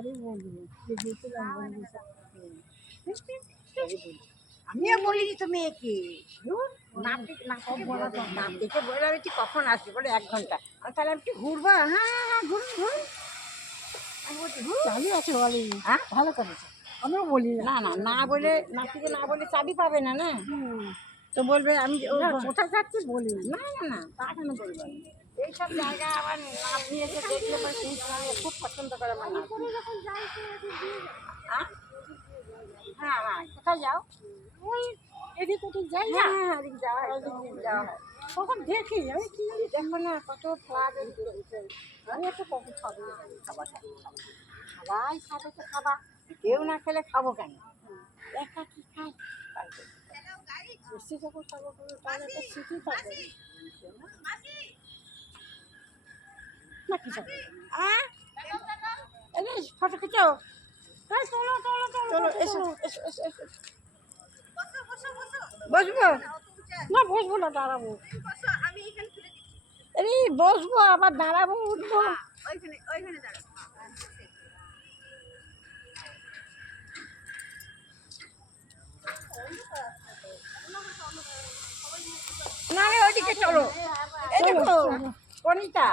পরেই বলবো যে গেছিলাম বন্ধুদের সাথে। আমিও বলিনি তো মেয়েকে নাতিকে বলে আমি তুই কখন আসবি বলে 1 ঘন্টা তাহলে আমি একটু ঘুরবা হ্যাঁ ঘুরুন ঘুরুন আমি বলছি চালু আছে বলেনি, হ্যাঁ ভালো করেছে। আমিও বলি না। না বলে নাতিকে না বলে চাবি পাবে না না হুম, তো বলবে আমি না কোথায় যাচ্ছি বলি না। না তা কেন বলবো এইসব জায়গা আমার নাতনি এসে দেখলে পরে শুনতে আমি খুব পছন্দ করে আমার নাতনি হ্যাঁ কোথায় যাও ওই এদিক ওদিক যাই না, হ্যাঁ এদিক যাওয়া হয় এদিক যাওয়া হয় তখন দেখি আমি কি জানি দেখো না কত ফ্লাগ আমি একটা কখন খাবো খাবার সবাই খাবে তো খাবা কেউ না খেলে খাবো কেন একা কি খাই এসে যখন খাবো তাহলে একটা স্মৃতি থাকবে না কি যাবে। ফটো খিচো এই চলো চলো চলো চলো এসো এসো এসো এসো বসবো না বসবো না, দাঁড়াবো। এই বসবো আবার দাঁড়াবো উঠবো না রে ওইদিকে চলো এই দেখো অনিতা